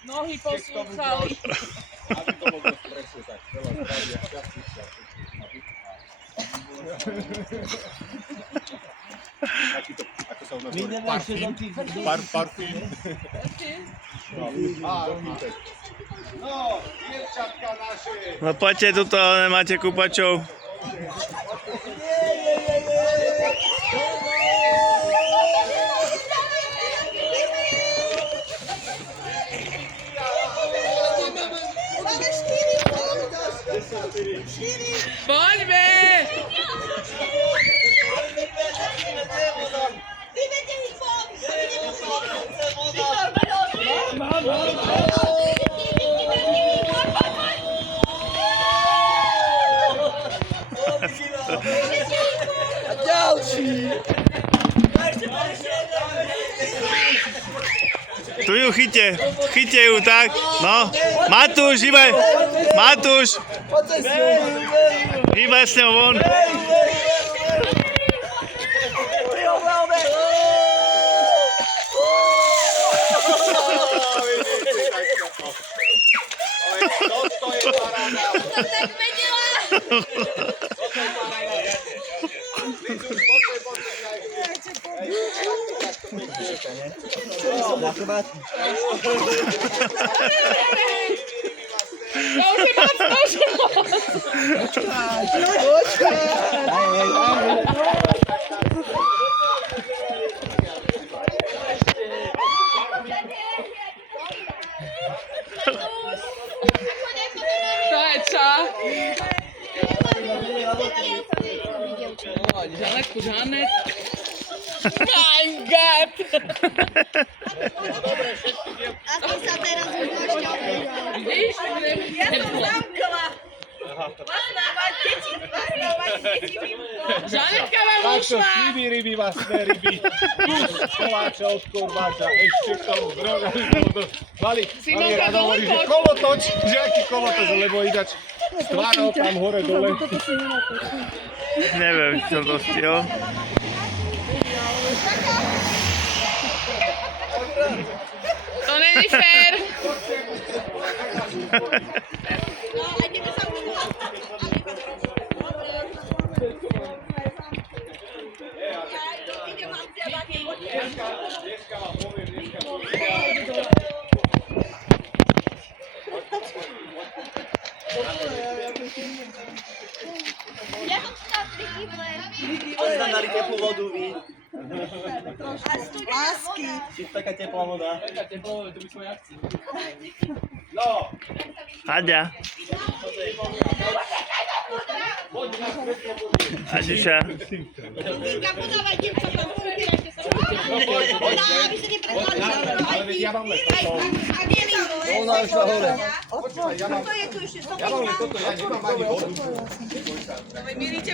Nohy poslúchali. Aby to bolo presne tak. Veľa zdravia, šťastia. Ako sa u nás hovorí? Parfín. No, dievčatka naše. No poďte tuto, máte kúpačov. Poďme! Tu ju chyťte ju tak, no. Matúš, hýbaj s ňou von. Toto je paráda. Tak vedela! To je čo? Žanetku, Žanet. My God! A ty sa teraz umožňovali. Vidíš? Ja som zamkla. Mať deti Žanetka vám Takto ušla! šíby ryby, vlastné ryby. Kus koláča od korváča, ešte k tomu drogali do Vali rád hovorí, že kolotoč, že aký kolotoč, lebo idač s tvárou tam hore dole. Neviem, čo to stihol. To není fér! No, a ideme sa umývať. Idem vám Dneska vám poviem, Ja som stala pri kýble. Tam dali teplú vodu, vy. A studená voda. Či taká teplá voda. Haďa. Aďuša. Díka, podávaj dievčatám, ubierajte sa. Poď, aby sa neprehľadali. ja mám len toto. A bielingo, je. Ona už na hore. Toto je tu ešte, Ja mám len toto, ja nemám ani vodu. Milíte